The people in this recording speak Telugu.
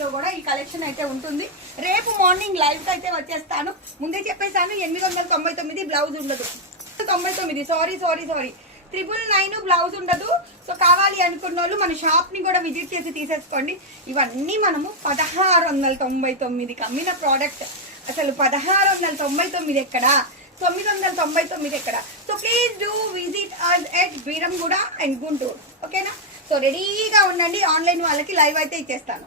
లో కూడా ఈ కలెక్షన్ అయితే ఉంటుంది. రేపు మార్నింగ్ లైవ్ కి అయితే వచ్చేస్తాను. ముందే చెప్పేసాను 899 బ్లౌజ్ ఉండదు, 99 సారీ 999 బ్లౌజ్ ఉండదు. సో కావాలి అనుకున్న వాళ్ళు మన షాప్ ని కూడా విజిట్ చేసి తీసేసుకోండి. ఇవన్నీ మనము 1699కి అమ్మిన ప్రోడక్ట్. అసలు 1699 ఎక్కడ, 999 ఎక్కడ? So please do visit us at Beeramguda and Guntur. ఓకేనా? సో రెడీగా ఉండండి, ఆన్లైన్ వాళ్ళకి లైవ్ అయితే ఇచ్చేస్తాను.